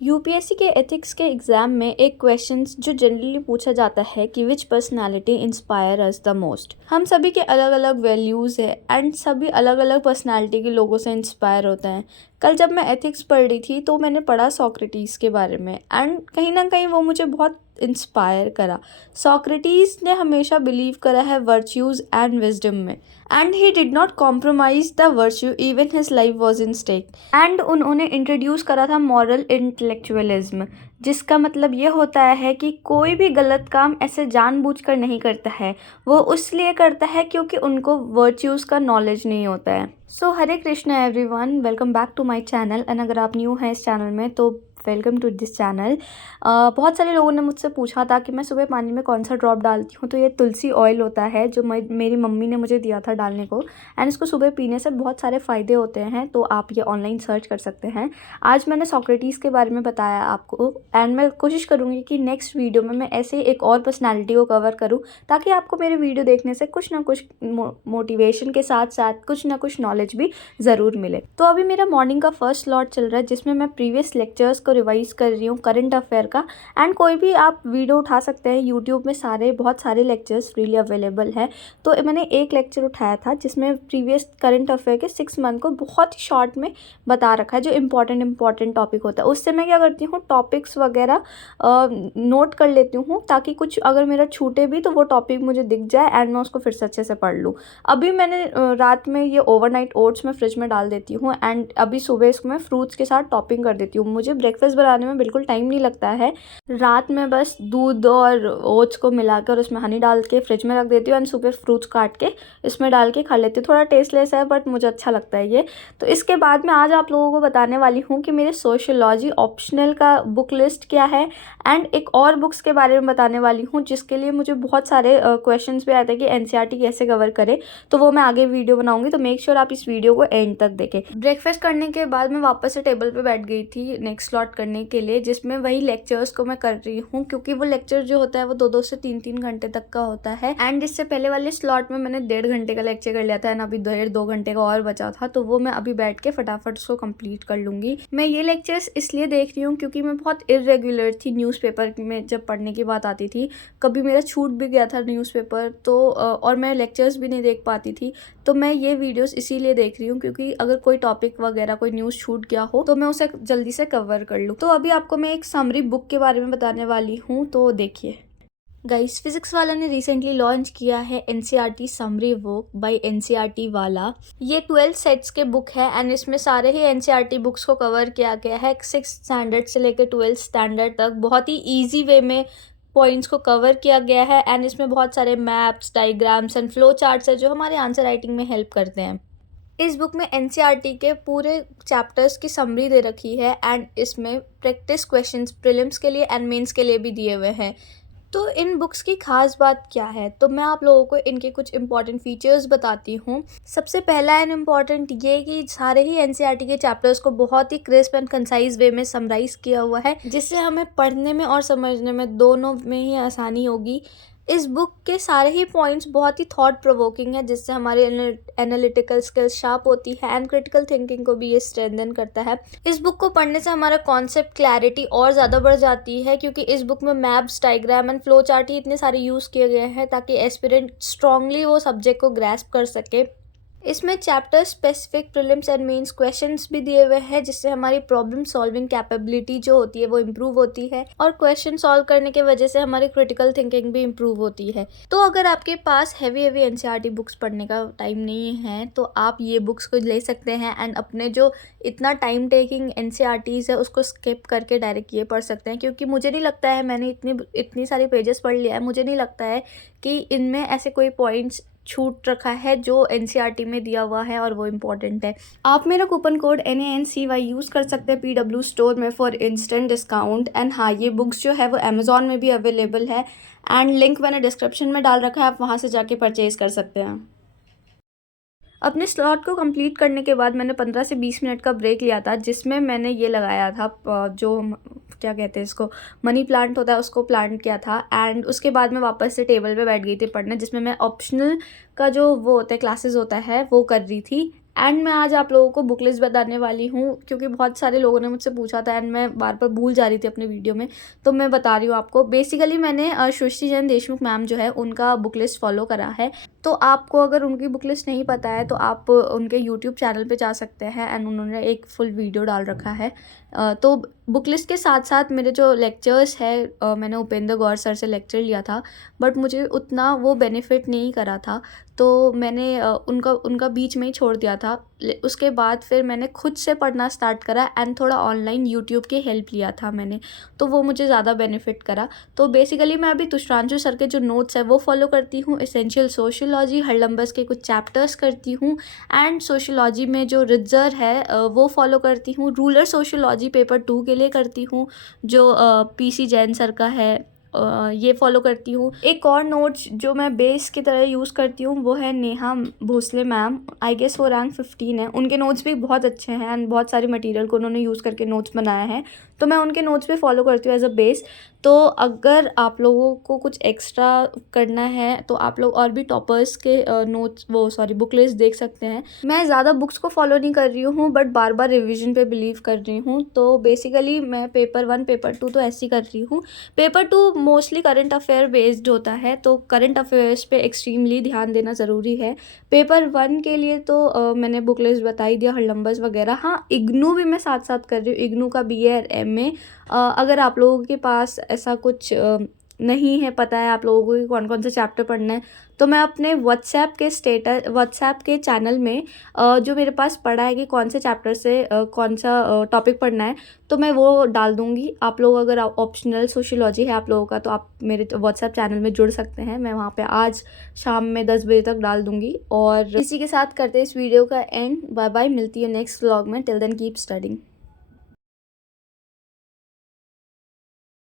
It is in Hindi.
यूपीएससी के एथिक्स के एग्ज़ाम में एक क्वेश्चंस जो जनरली पूछा जाता है कि which personality inspire us the most. हम सभी के अलग अलग वैल्यूज़ है एंड सभी अलग अलग पर्सनालिटी के लोगों से इंस्पायर होते हैं। कल जब मैं एथिक्स पढ़ रही थी तो मैंने पढ़ा सोक्रेटिस के बारे में एंड कहीं ना कहीं वो मुझे बहुत इंस्पायर करा। सोक्रेटिस ने हमेशा बिलीव करा है वर्च्यूज़ एंड विजडम में and he did not compromise the virtue even his life was in stake. And उन्होंने इंट्रोड्यूस करा था मॉरल इंटेलेक्चुअलिज्म, जिसका मतलब ये होता है कि कोई भी गलत काम ऐसे जानबूझकर नहीं करता है, वो इसलिए करता है क्योंकि उनको वर्च्यूज़ का नॉलेज नहीं होता है। So Hare Krishna everyone, welcome back to my channel and अगर आप न्यू हैं इस चैनल में तो वेलकम टू दिस चैनल। बहुत सारे लोगों ने मुझसे पूछा था कि मैं सुबह पानी में कौन सा ड्रॉप डालती हूँ, तो ये तुलसी ऑयल होता है जो मेरी मम्मी ने मुझे दिया था डालने को एंड इसको सुबह पीने से बहुत सारे फ़ायदे होते हैं, तो आप ये ऑनलाइन सर्च कर सकते हैं। आज मैंने सोक्रेटिस के बारे में बताया आपको एंड मैं कोशिश करूँगी कि नेक्स्ट वीडियो में मैं ऐसे ही एक और पर्सनैलिटी को कवर करूँ ताकि आपको मेरे वीडियो देखने से कुछ ना कुछ मोटिवेशन के साथ साथ कुछ ना कुछ नॉलेज भी ज़रूर मिले। तो अभी मेरा मॉर्निंग का फर्स्ट स्लॉट चल रहा है जिसमें मैं प्रीवियस लेक्चर्स को रिवाइज कर रही हूँ करंट अफेयर का एंड कोई भी आप वीडियो उठा सकते हैं। यूट्यूब में बहुत सारे लेक्चर्स फ्रीली अवेलेबल है। तो मैंने एक लेक्चर उठाया था जिसमें प्रीवियस करंट अफेयर के 6 मंथ को बहुत ही शॉर्ट में बता रखा है, जो इम्पॉर्टेंट टॉपिक होता है। उससे मैं क्या करती हूँ, टॉपिक्स वगैरह नोट कर लेती हूँ ताकि कुछ अगर मेरा छूटे भी तो वो टॉपिक मुझे दिख जाए एंड मैं उसको फिर से अच्छे से पढ़ लूँ। अभी मैंने रात में ये ओवरनाइट ओट्स में फ्रिज में डाल देती हूँ एंड अभी सुबह इसको मैं फ्रूट्स के साथ टॉपिंग कर देती हूँ। मुझे ब्रेकफास्ट बनाने में बिल्कुल टाइम नहीं लगता है। रात में बस दूध और ओट्स को मिलाकर उसमें हनी डाल के फ्रिज में रख देती हूँ एंड सुबह फ्रूट्स काट के इसमें डाल के खा लेती हूँ। थोड़ा टेस्टलेस है बट मुझे अच्छा लगता है ये। तो इसके बाद मैं आज आप लोगों को बताने वाली हूँ कि मेरे सोशियोलॉजी ऑप्शनल का बुक लिस्ट क्या है एंड एक और बुक्स के बारे में बताने वाली हूँ जिसके लिए मुझे बहुत सारे क्वेश्चंस भी आते हैं कि एनसीईआरटी कैसे कवर करे, तो वो मैं आगे वीडियो बनाऊंगी। तो मेक श्योर आप इस वीडियो को एंड तक देखें। ब्रेकफास्ट करने के बाद मैं वापस से टेबल पे बैठ गई थी नेक्स्ट स्लॉट करने के लिए, जिसमें वही लेक्चर्स को मैं कर रही हूँ क्योंकि वो लेक्चर जो होता है वो 2-2 से 3-3 घंटे तक का होता है एंड इससे पहले वाले स्लॉट में मैंने 1.5 घंटे का लेक्चर कर लिया था एंड अभी 1.5-2 घंटे का और बचा था, तो वो मैं अभी बैठ के फटाफट उसको कंप्लीट कर लूंगी। मैं ये लेक्चर्स इसलिए देख रही हूँ क्योंकि मैं बहुत इरेगुलर थी न्यूज़पेपर में जब पढ़ने की बात आती थी। कभी मेरा छूट भी गया था न्यूज़पेपर तो और मैं लेक्चर्स भी नहीं देख पाती थी। तो मैं ये वीडियोस इसीलिए देख रही हूँ क्योंकि अगर कोई टॉपिक वगैरह कोई न्यूज़ छूट गया हो तो मैं उसे जल्दी से कवर कर लूँ। तो अभी आपको मैं एक समरी बुक के बारे में बताने वाली हूँ, तो देखिए गाइस, फिजिक्स वाला ने रिसेंटली लॉन्च किया है NCERT summary book by NCERT वाला। ये 12 सेट्स के बुक है एंड इसमें सारे ही एनसीईआरटी बुक्स को कवर किया गया है 6 स्टैंडर्ड से लेकर 12 स्टैंडर्ड तक। बहुत ही ईजी वे में पॉइंट्स को कवर किया गया है एंड इसमें बहुत सारे maps, diagrams and flow charts है जो हमारे आंसर राइटिंग में हेल्प करते हैं। इस बुक में एनसीईआरटी के पूरे चैप्टर्स की समरी दे रखी है एंड इसमें प्रैक्टिस क्वेश्चंस प्रीलिम्स के लिए एंड मेंस के लिए भी दिए हुए हैं। तो इन बुक्स की खास बात क्या है, तो मैं आप लोगों को इनके कुछ इंपॉर्टेंट फीचर्स बताती हूँ। सबसे पहला एंड इम्पॉर्टेंट ये कि सारे ही एनसीईआरटी के चैप्टर्स को बहुत ही क्रिस्प एंड कंसाइज वे में समराइज किया हुआ है जिससे हमें पढ़ने में और समझने में दोनों में ही आसानी होगी। इस बुक के सारे ही पॉइंट्स बहुत ही थॉट प्रोवोकिंग है जिससे हमारी एनालिटिकल स्किल्स शार्प होती है एंड क्रिटिकल थिंकिंग को भी ये स्ट्रेंथन करता है। इस बुक को पढ़ने से हमारा कॉन्सेप्ट क्लैरिटी और ज़्यादा बढ़ जाती है क्योंकि इस बुक में maps, diagram and flow chart ही इतने सारे यूज़ किए गए हैं ताकि एस्पिरेंट स्ट्रांगली वो सब्जेक्ट को ग्रैस्प कर सके। इसमें chapter specific prelims and mains questions भी दिए हुए हैं जिससे हमारी प्रॉब्लम सॉल्विंग कैपेबिलिटी जो होती है वो इम्प्रूव होती है और क्वेश्चन सॉल्व करने की वजह से हमारी क्रिटिकल थिंकिंग भी इम्प्रूव होती है। तो अगर आपके पास हैवी एनसीईआरटी बुक्स पढ़ने का टाइम नहीं है तो आप ये बुक्स को ले सकते हैं एंड अपने जो इतना टाइम टेकिंग एनसीईआरटीज़ है उसको स्किप करके डायरेक्ट ये पढ़ सकते हैं, क्योंकि मुझे नहीं लगता है, मैंने इतनी सारी पेजेस पढ़ लिया है, मुझे नहीं लगता है कि इनमें ऐसे कोई पॉइंट्स छूट रखा है जो एनसीईआरटी में दिया हुआ है और वो इम्पॉर्टेंट है। आप मेरा कूपन कोड NANCY यूज़ कर सकते हैं PW स्टोर में फॉर इंस्टेंट डिस्काउंट एंड हाँ, ये बुक्स जो है वो अमेज़ॉन में भी अवेलेबल है एंड लिंक मैंने डिस्क्रिप्शन में डाल रखा है, आप वहाँ से जाके परचेज़ कर सकते हैं। अपने स्लॉट को कंप्लीट करने के बाद मैंने 15 से 20 मिनट का ब्रेक लिया था जिसमें मैंने ये लगाया था जो क्या कहते हैं इसको, मनी प्लांट होता है, उसको प्लांट किया था एंड उसके बाद मैं वापस से टेबल पे बैठ गई थी पढ़ने, जिसमें मैं ऑप्शनल का जो वो होता है क्लासेस होता है वो कर रही थी एंड मैं आज आप लोगों को बुक लिस्ट बताने वाली हूँ, क्योंकि बहुत सारे लोगों ने मुझसे पूछा था एंड मैं बार बार भूल जा रही थी अपने वीडियो में, तो मैं बता रही हूँ आपको। बेसिकली मैंने सृष्टि जैन देशमुख मैम जो है उनका बुक लिस्ट फॉलो करा है। तो आपको अगर उनकी बुक लिस्ट नहीं पता है तो आप उनके यूट्यूब चैनल पे जा सकते हैं एंड उन्होंने एक फुल वीडियो डाल रखा है। तो बुक लिस्ट के साथ साथ मेरे जो लेक्चर्स है, मैंने उपेंद्र गौर सर से लेक्चर लिया था, बट मुझे उतना वो बेनिफिट नहीं करा था, तो मैंने उनका बीच में ही छोड़ दिया था। उसके बाद फिर मैंने खुद से पढ़ना स्टार्ट करा एंड थोड़ा ऑनलाइन यूट्यूब की हेल्प लिया था मैंने, तो वो मुझे ज़्यादा बेनिफिट करा। तो बेसिकली मैं अभी तुषारांशु सर के जो नोट्स है वो फॉलो करती हूँ, एसेंशियल सोशियोलॉजी हरलम्बस के कुछ चैप्टर्स करती हूँ एंड सोशियोलॉजी में जो रिजर है वो फॉलो करती हूँ। रूरल सोशियोलॉजी पेपर 2 के लिए करती हूँ, जो PC जैन सर का है, ये फॉलो करती हूँ। एक और नोट्स जो मैं बेस की तरह यूज़ करती हूँ वो है Neha Bhosale ma'am, I guess वो रैंक 15 है। उनके नोट्स भी बहुत अच्छे हैं एंड बहुत सारी मटेरियल को उन्होंने यूज़ करके नोट्स बनाया है, तो मैं उनके नोट्स पे फॉलो करती हूँ एज अ बेस। तो अगर आप लोगों को कुछ एक्स्ट्रा करना है तो आप लोग और भी टॉपर्स के नोट्स बुक लिस्ट देख सकते हैं। मैं ज़्यादा बुक्स को फॉलो नहीं कर रही हूँ बट बार बार रिविजन पे बिलीव कर रही हूँ, तो बेसिकली मैं पेपर 1 पेपर 2 तो ऐसे ही कर रही हूँ। Paper 2 mostly current affair based होता है, तो करंट अफेयर्स पे एक्सट्रीमली ध्यान देना ज़रूरी है। पेपर 1 के लिए तो मैंने बुक लिस्ट बता ही दिया, हरलम्बस वगैरह। हाँ, इग्नू भी मैं साथ साथ कर रही हूँ, इग्नू का BA और MA। अगर आप लोगों के पास ऐसा कुछ नहीं है, पता है आप लोगों को कि कौन कौन से चैप्टर पढ़ना है, तो मैं अपने व्हाट्सएप के चैनल में जो मेरे पास पड़ा है कि कौन से चैप्टर से कौन सा टॉपिक पढ़ना है, तो मैं वो डाल दूँगी। आप लोग अगर ऑप्शनल सोशियोलॉजी है आप लोगों का तो आप मेरे व्हाट्सएप चैनल में जुड़ सकते हैं, मैं वहाँ पे आज शाम में 10 बजे तक डाल दूँगी। और इसी के साथ करते हैं इस वीडियो का एंड। बाय बाय, मिलती है नेक्स्ट व्लॉग में। Till then keep studying.